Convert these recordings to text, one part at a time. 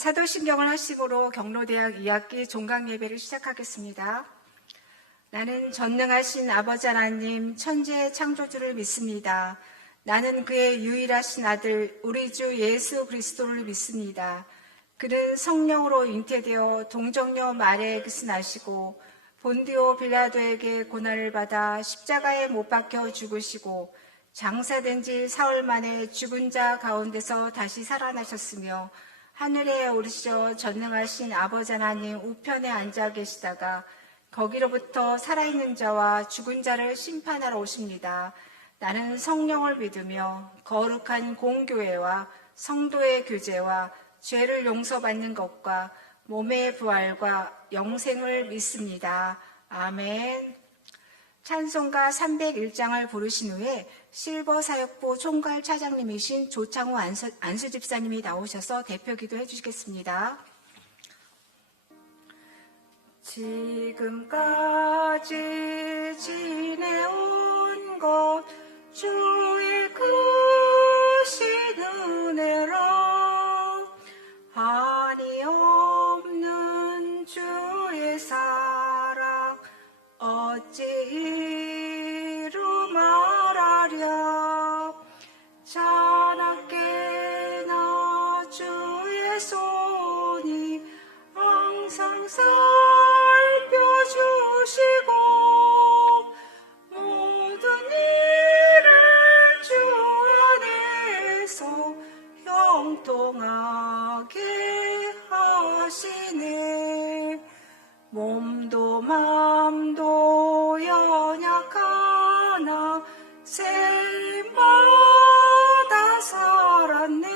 사도신경을 하심으로 경로대학 2학기 종강예배를 시작하겠습니다. 나는 전능하신 아버지 하나님 천지의 창조주를 믿습니다. 나는 그의 유일하신 아들 우리 주 예수 그리스도를 믿습니다. 그는 성령으로 잉태되어 동정녀 마리아의 그 나시고 본디오 빌라도에게 고난을 받아 십자가에 못 박혀 죽으시고 장사된 지 사흘 만에 죽은 자 가운데서 다시 살아나셨으며 하늘에 오르시어 전능하신 아버지 하나님 우편에 앉아 계시다가 거기로부터 살아있는 자와 죽은 자를 심판하러 오십니다. 나는 성령을 믿으며 거룩한 공교회와 성도의 교제와 죄를 용서받는 것과 몸의 부활과 영생을 믿습니다. 아멘. 찬송가 301장을 부르신 후에 실버사역부 총괄 차장님이신 조창호 안수 집사님이 나오셔서 대표기도 해주시겠습니다. 지금까지 지내온 것 주의 크신 은혜로 한이 없는 주의 사랑 어찌 이루 말하랴. 자나깨나 주의 손이 항상 살펴주시고 모든 일을 주 안에서 형통하게 하시네. 몸도 맘도 연약하나 세임받아 살았네.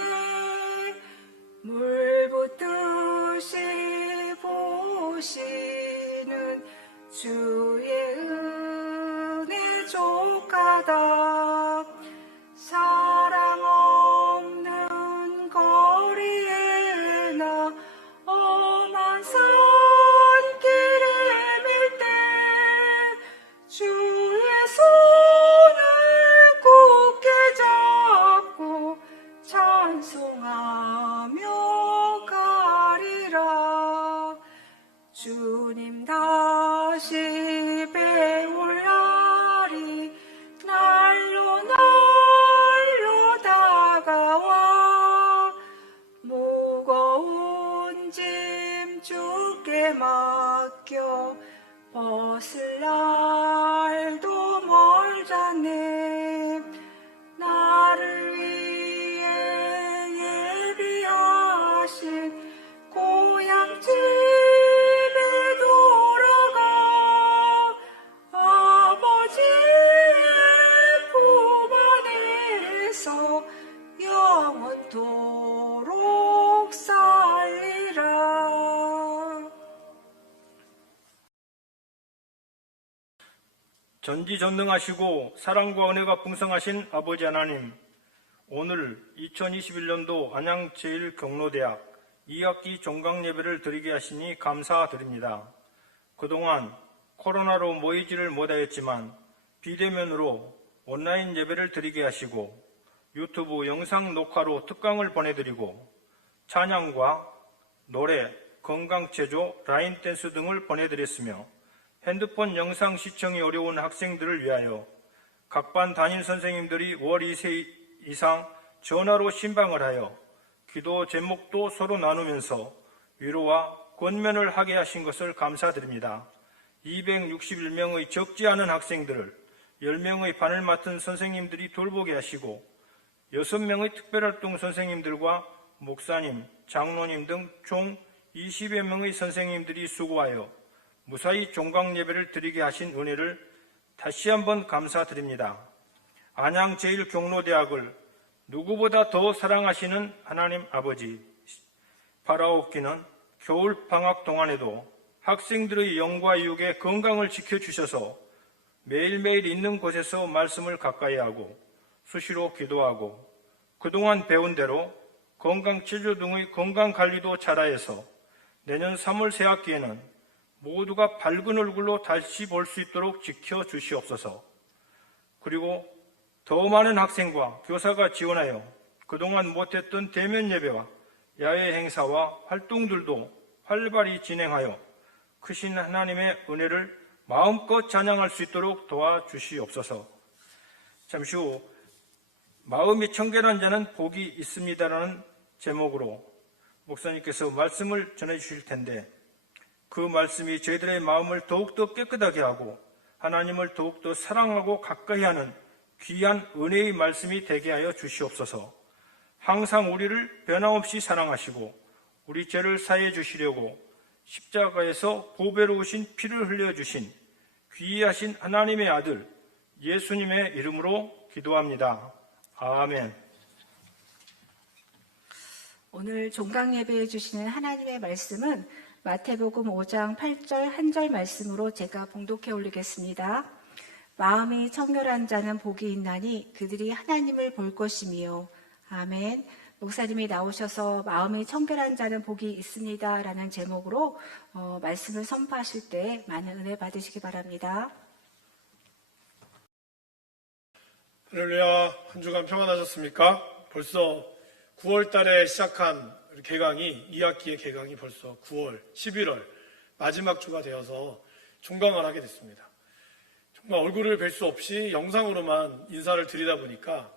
물붓듯이 보시는 주의 은혜 족하다. 사랑 없는 거리에 나 험한 산길에 밀 때 주의 손을 굳게 잡고 찬송하며 가리라. 주님 다시 배울 날이 날로 날로 다가와 무거운 짐 주께 맡겨 벗을 날도 멀잖네. 나를 위해 예비하신 고향집에 돌아가 아버지의 품 안에서 영원토록 살리라. 전지전능하시고 사랑과 은혜가 풍성하신 아버지 하나님, 오늘 2021년도 안양 제1경로대학 2학기 종강예배를 드리게 하시니 감사드립니다. 그동안 코로나로 모이지를 못하였지만 비대면으로 온라인 예배를 드리게 하시고 유튜브 영상 녹화로 특강을 보내드리고 찬양과 노래, 건강체조, 라인댄스 등을 보내드렸으며 핸드폰 영상 시청이 어려운 학생들을 위하여 각 반 담임 선생님들이 월 2세 이상 전화로 신방을 하여 기도 제목도 서로 나누면서 위로와 권면을 하게 하신 것을 감사드립니다. 261명의 적지 않은 학생들을 10명의 반을 맡은 선생님들이 돌보게 하시고 6명의 특별활동 선생님들과 목사님, 장로님 등 총 20여 명의 선생님들이 수고하여 무사히 종강예배를 드리게 하신 은혜를 다시 한번 감사드립니다. 안양 제1경로대학을 누구보다 더 사랑하시는 하나님 아버지, 바라옵기는 겨울 방학 동안에도 학생들의 영과 육의 건강을 지켜주셔서 매일매일 있는 곳에서 말씀을 가까이 하고 수시로 기도하고 그동안 배운 대로 건강치료 등의 건강관리도 잘하여서 내년 3월 새학기에는 모두가 밝은 얼굴로 다시 볼 수 있도록 지켜주시옵소서. 그리고 더 많은 학생과 교사가 지원하여 그동안 못했던 대면 예배와 야외 행사와 활동들도 활발히 진행하여 크신 하나님의 은혜를 마음껏 찬양할 수 있도록 도와주시옵소서. 잠시 후 마음이 청결한 자는 복이 있습니다라는 제목으로 목사님께서 말씀을 전해주실 텐데, 그 말씀이 저희들의 마음을 더욱더 깨끗하게 하고 하나님을 더욱더 사랑하고 가까이 하는 귀한 은혜의 말씀이 되게 하여 주시옵소서. 항상 우리를 변함없이 사랑하시고 우리 죄를 사해 주시려고 십자가에서 보배로우신 피를 흘려주신 귀하신 하나님의 아들 예수님의 이름으로 기도합니다. 아멘. 오늘 종강 예배해 주시는 하나님의 말씀은 마태복음 5장 8절 한 절 말씀으로 제가 봉독해 올리겠습니다. 마음이 청결한 자는 복이 있나니 그들이 하나님을 볼 것이며. 아멘. 목사님이 나오셔서 마음이 청결한 자는 복이 있습니다 라는 제목으로 말씀을 선포하실 때 많은 은혜 받으시기 바랍니다. 할렐루야, 한 주간 평안하셨습니까? 벌써 9월 달에 시작한 개강이, 2학기의 개강이 벌써 9월, 11월 마지막 주가 되어서 종강을 하게 됐습니다. 정말 얼굴을 뵐 수 없이 영상으로만 인사를 드리다 보니까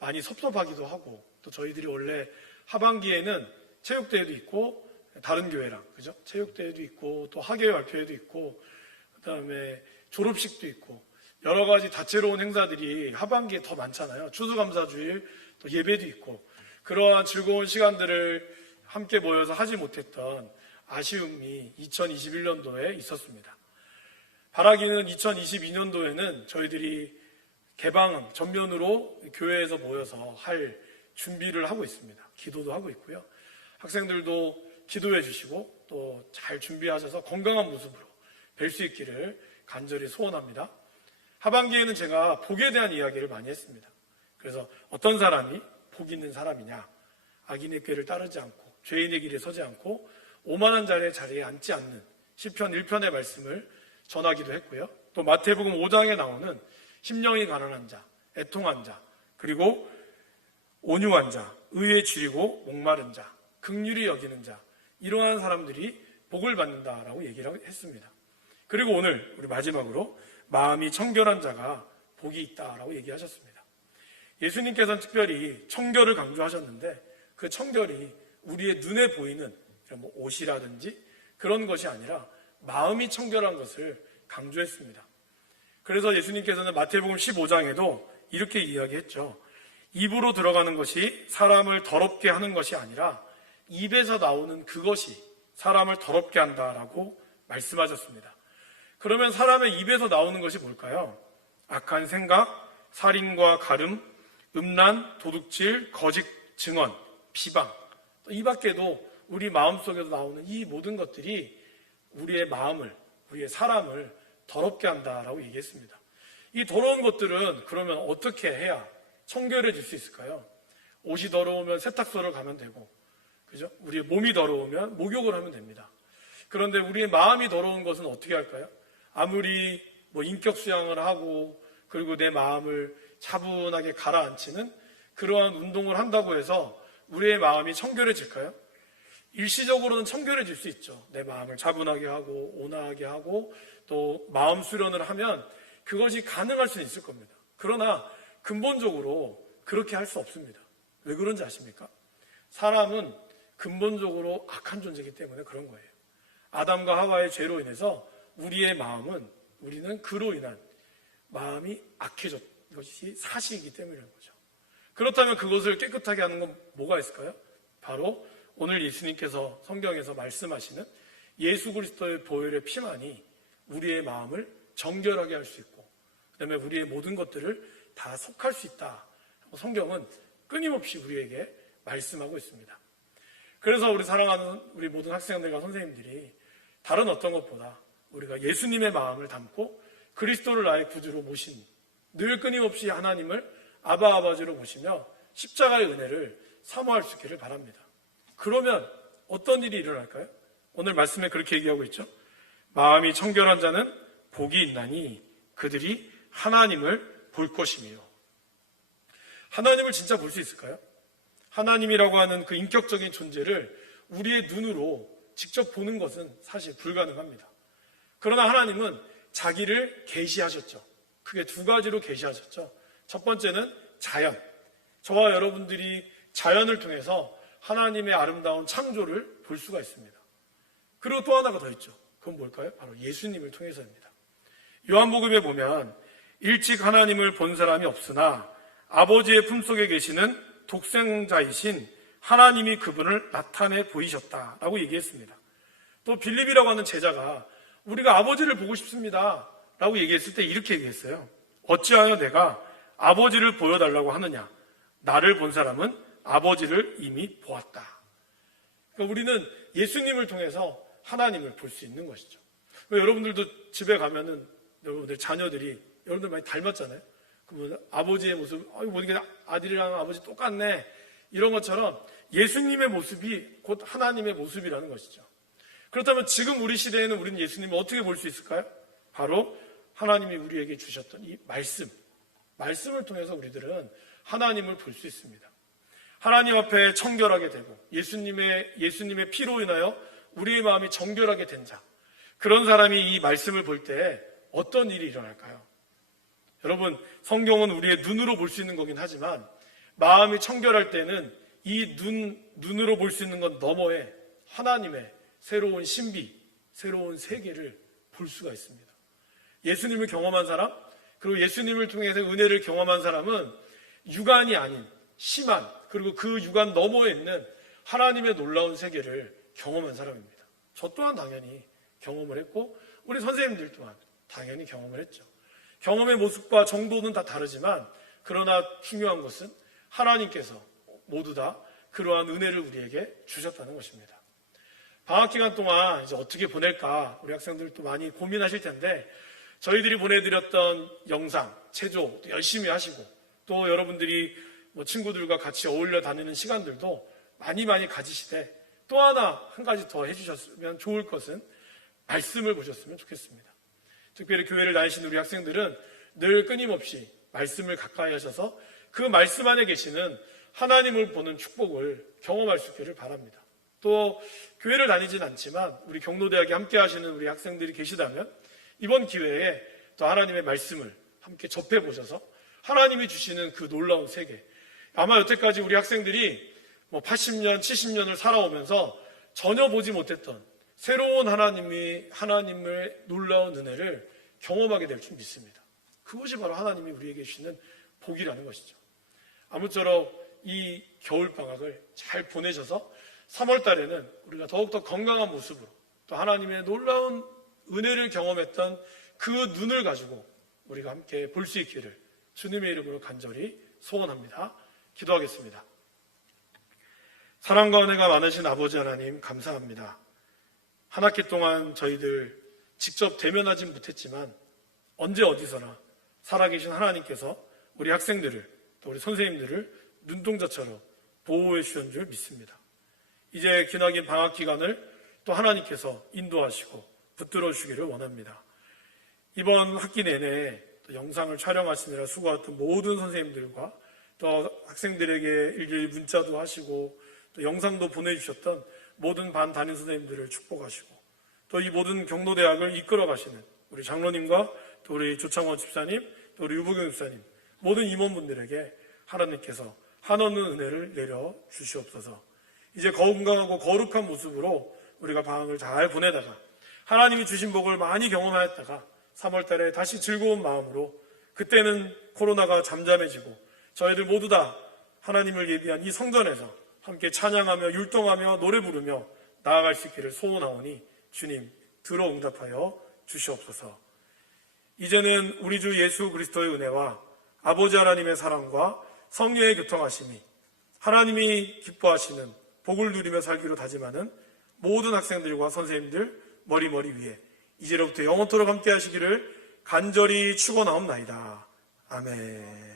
많이 섭섭하기도 하고, 또 저희들이 원래 하반기에는 체육대회도 있고 다른 교회랑, 그죠? 체육대회도 있고 또 학예회 발표회도 있고 그다음에 졸업식도 있고 여러 가지 다채로운 행사들이 하반기에 더 많잖아요. 추수감사주일, 또 예배도 있고, 그러한 즐거운 시간들을 함께 모여서 하지 못했던 아쉬움이 2021년도에 있었습니다. 바라기는 2022년도에는 저희들이 개방 전면으로 교회에서 모여서 할 준비를 하고 있습니다. 기도도 하고 있고요. 학생들도 기도해 주시고 또 잘 준비하셔서 건강한 모습으로 뵐 수 있기를 간절히 소원합니다. 하반기에는 제가 복에 대한 이야기를 많이 했습니다. 그래서 어떤 사람이 복 있는 사람이냐, 악인의 꾀를 따르지 않고 죄인의 길에 서지 않고 오만한 자리에 앉지 않는 시편 1편의 말씀을 전하기도 했고요. 또 마태복음 5장에 나오는 심령이 가난한 자, 애통한 자, 그리고 온유한 자, 의에 줄이고 목마른 자, 긍휼히 여기는 자, 이러한 사람들이 복을 받는다라고 얘기를 했습니다. 그리고 오늘 우리 마지막으로 마음이 청결한 자가 복이 있다라고 얘기하셨습니다. 예수님께서는 특별히 청결을 강조하셨는데, 그 청결이 우리의 눈에 보이는 뭐 옷이라든지 그런 것이 아니라 마음이 청결한 것을 강조했습니다. 그래서 예수님께서는 마태복음 15장에도 이렇게 이야기했죠. 입으로 들어가는 것이 사람을 더럽게 하는 것이 아니라 입에서 나오는 그것이 사람을 더럽게 한다라고 말씀하셨습니다. 그러면 사람의 입에서 나오는 것이 뭘까요? 악한 생각, 살인과 가름, 음란, 도둑질, 거짓 증언, 비방, 이 밖에도 우리 마음속에서 나오는 이 모든 것들이 우리의 마음을, 우리의 사람을 더럽게 한다라고 얘기했습니다. 이 더러운 것들은 그러면 어떻게 해야 청결해질 수 있을까요? 옷이 더러우면 세탁소를 가면 되고, 그죠? 우리의 몸이 더러우면 목욕을 하면 됩니다. 그런데 우리의 마음이 더러운 것은 어떻게 할까요? 아무리 인격 수양을 하고 그리고 내 마음을 차분하게 가라앉히는 그러한 운동을 한다고 해서 우리의 마음이 청결해질까요? 일시적으로는 청결해질 수 있죠. 내 마음을 차분하게 하고 온화하게 하고 또 마음 수련을 하면 그것이 가능할 수는 있을 겁니다. 그러나 근본적으로 그렇게 할 수 없습니다. 왜 그런지 아십니까? 사람은 근본적으로 악한 존재이기 때문에 그런 거예요. 아담과 하와의 죄로 인해서 우리의 마음은, 우리는 그로 인한 마음이 악해졌 것이 사실이기 때문이라는 거죠. 그렇다면 그것을 깨끗하게 하는 건 뭐가 있을까요? 바로 오늘 예수님께서 성경에서 말씀하시는 예수 그리스도의 보혈의 피만이 우리의 마음을 정결하게 할 수 있고, 그 다음에 우리의 모든 것들을 다 속할 수 있다. 성경은 끊임없이 우리에게 말씀하고 있습니다. 그래서 우리 사랑하는 우리 모든 학생들과 선생님들이 다른 어떤 것보다 우리가 예수님의 마음을 담고 그리스도를 나의 구주로 모신, 늘 끊임없이 하나님을 아바 아버지로 모시며 십자가의 은혜를 사모할 수 있기를 바랍니다. 그러면 어떤 일이 일어날까요? 오늘 말씀에 그렇게 얘기하고 있죠. 마음이 청결한 자는 복이 있나니 그들이 하나님을 볼 것이며. 하나님을 진짜 볼 수 있을까요? 하나님이라고 하는 그 인격적인 존재를 우리의 눈으로 직접 보는 것은 사실 불가능합니다. 그러나 하나님은 자기를 계시하셨죠. 크게 두 가지로 계시하셨죠. 첫 번째는 자연. 저와 여러분들이 자연을 통해서 하나님의 아름다운 창조를 볼 수가 있습니다. 그리고 또 하나가 더 있죠. 그건 뭘까요? 바로 예수님을 통해서입니다. 요한복음에 보면 일찍 하나님을 본 사람이 없으나 아버지의 품속에 계시는 독생자이신 하나님이 그분을 나타내 보이셨다라고 얘기했습니다. 또 빌립이라고 하는 제자가 우리가 아버지를 보고 싶습니다 라고 얘기했을 때 이렇게 얘기했어요. 어찌하여 내가 아버지를 보여달라고 하느냐? 나를 본 사람은 아버지를 이미 보았다. 그러니까 우리는 예수님을 통해서 하나님을 볼 수 있는 것이죠. 여러분들도 집에 가면은 여러분들 자녀들이 여러분들 많이 닮았잖아요. 그러면 아버지의 모습, 보니까 아들이랑 아버지 똑같네. 이런 것처럼 예수님의 모습이 곧 하나님의 모습이라는 것이죠. 그렇다면 지금 우리 시대에는 우리는 예수님을 어떻게 볼 수 있을까요? 바로 하나님이 우리에게 주셨던 이 말씀을 통해서 우리들은 하나님을 볼 수 있습니다. 하나님 앞에 청결하게 되고 예수님의 피로 인하여 우리의 마음이 정결하게 된 자, 그런 사람이 이 말씀을 볼 때 어떤 일이 일어날까요? 여러분, 성경은 우리의 눈으로 볼 수 있는 거긴 하지만 마음이 청결할 때는 이 눈으로 볼 수 있는 것 너머에 하나님의 새로운 신비, 새로운 세계를 볼 수가 있습니다. 예수님을 경험한 사람, 그리고 예수님을 통해서 은혜를 경험한 사람은 육안이 아닌 심한, 그리고 그 육안 너머에 있는 하나님의 놀라운 세계를 경험한 사람입니다. 저 또한 당연히 경험을 했고 우리 선생님들 또한 당연히 경험을 했죠. 경험의 모습과 정도는 다 다르지만 그러나 중요한 것은 하나님께서 모두 다 그러한 은혜를 우리에게 주셨다는 것입니다. 방학 기간 동안 이제 어떻게 보낼까 우리 학생들도 많이 고민하실 텐데 저희들이 보내드렸던 영상, 체조 열심히 하시고 또 여러분들이 친구들과 같이 어울려 다니는 시간들도 많이 가지시되 또 한 가지 더 해주셨으면 좋을 것은 말씀을 보셨으면 좋겠습니다. 특별히 교회를 다니시는 우리 학생들은 늘 끊임없이 말씀을 가까이 하셔서 그 말씀 안에 계시는 하나님을 보는 축복을 경험할 수 있기를 바랍니다. 또 교회를 다니진 않지만 우리 경로대학에 함께 하시는 우리 학생들이 계시다면 이번 기회에 또 하나님의 말씀을 함께 접해 보셔서 하나님이 주시는 그 놀라운 세계, 아마 여태까지 우리 학생들이 80년, 70년을 살아오면서 전혀 보지 못했던 새로운 하나님의 놀라운 은혜를 경험하게 될 줄 믿습니다. 그것이 바로 하나님이 우리에게 주시는 복이라는 것이죠. 아무쪼록 이 겨울방학을 잘 보내셔서 3월 달에는 우리가 더욱더 건강한 모습으로 또 하나님의 놀라운 은혜를 경험했던 그 눈을 가지고 우리가 함께 볼 수 있기를 주님의 이름으로 간절히 소원합니다. 기도하겠습니다. 사랑과 은혜가 많으신 아버지 하나님 감사합니다. 한 학기 동안 저희들 직접 대면하진 못했지만 언제 어디서나 살아계신 하나님께서 우리 학생들을 또 우리 선생님들을 눈동자처럼 보호해 주셨는 줄 믿습니다. 이제 기나긴 방학 기간을 또 하나님께서 인도하시고 붙들어 주시기를 원합니다. 이번 학기 내내 또 영상을 촬영하시느라 수고했던 모든 선생님들과 또 학생들에게 일일이 문자도 하시고 또 영상도 보내주셨던 모든 반 담임 선생님들을 축복하시고 또 이 모든 경로대학을 이끌어 가시는 우리 장로님과 또 우리 조창원 집사님 또 우리 유보경 집사님 모든 임원분들에게 하나님께서 한없는 은혜를 내려 주시옵소서. 이제 건강하고 거룩한 모습으로 우리가 방학을 잘 보내다가 하나님이 주신 복을 많이 경험하였다가 3월 달에 다시 즐거운 마음으로 그때는 코로나가 잠잠해지고 저희들 모두 다 하나님을 예비한 이 성전에서 함께 찬양하며 율동하며 노래 부르며 나아갈 수 있기를 소원하오니 주님 들어 응답하여 주시옵소서. 이제는 우리 주 예수 그리스도의 은혜와 아버지 하나님의 사랑과 성령의 교통하심이 하나님이 기뻐하시는 복을 누리며 살기로 다짐하는 모든 학생들과 선생님들 머리머리 위에 이제로부터 영원토록 함께 하시기를 간절히 축원하옵나이다. 아멘.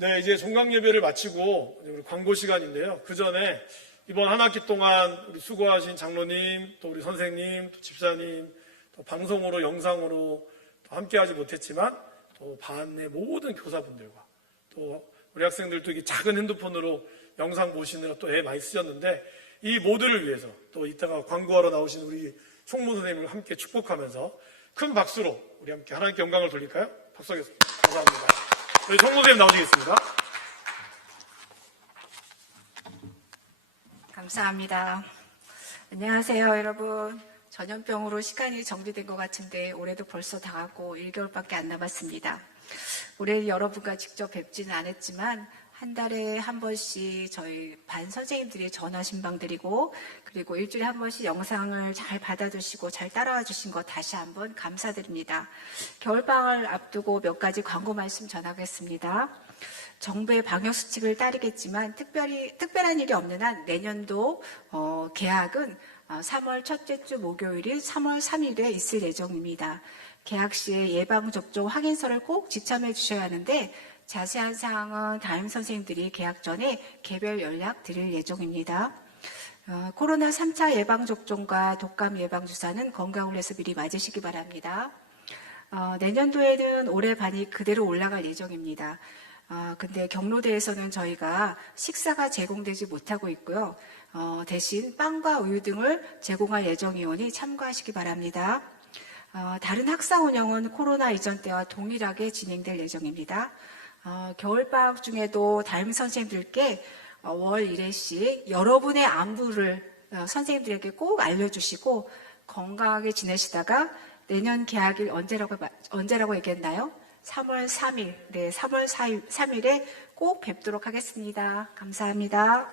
네, 이제 종강 예배를 마치고 우리 광고 시간인데요. 그 전에 이번 한 학기 동안 우리 수고하신 장로님, 또 우리 선생님, 또 집사님, 또 방송으로, 영상으로 또 함께하지 못했지만 또 반의 모든 교사분들과 또 우리 학생들도 이게 작은 핸드폰으로 영상 보시느라 또 애 많이 쓰셨는데 이 모두를 위해서 또 이따가 광고하러 나오신 우리 총무 선생님을 함께 축복하면서 큰 박수로 우리 함께 하나님께 영광을 돌릴까요? 박수하겠습니다. 감사합니다. 우리 총무 선생님 나오시겠습니다. 감사합니다. 안녕하세요, 여러분. 전염병으로 시간이 정지된 것 같은데 올해도 벌써 다 가고 1개월밖에 안 남았습니다. 올해 여러분과 직접 뵙지는 않았지만 한 달에 한 번씩 저희 반 선생님들이 전화 신방드리고 그리고 일주일에 한 번씩 영상을 잘 받아주시고 잘 따라와 주신 거 다시 한번 감사드립니다. 겨울방학을 앞두고 몇 가지 광고 말씀 전하겠습니다. 정부의 방역수칙을 따르겠지만 특별한 일이 없는 한 내년도 개학은 3월 첫째 주 목요일인 3월 3일에 있을 예정입니다. 개학 시에 예방접종 확인서를 꼭 지참해 주셔야 하는데 자세한 사항은 담임 선생님들이 개학 전에 개별 연락 드릴 예정입니다. 코로나 3차 예방접종과 독감 예방주사는 건강원에서 미리 맞으시기 바랍니다. 내년도에는 올해 반이 그대로 올라갈 예정입니다. 근데 경로대에서는 저희가 식사가 제공되지 못하고 있고요. 대신 빵과 우유 등을 제공할 예정이오니 참고하시기 바랍니다. 다른 학사 운영은 코로나 이전 때와 동일하게 진행될 예정입니다. 겨울방학 중에도 담임 선생님들께 월 1회씩 여러분의 안부를 선생님들에게 꼭 알려주시고 건강하게 지내시다가 내년 개학일 언제라고 얘기했나요? 3월 3일, 네, 3월 3일에 꼭 뵙도록 하겠습니다. 감사합니다.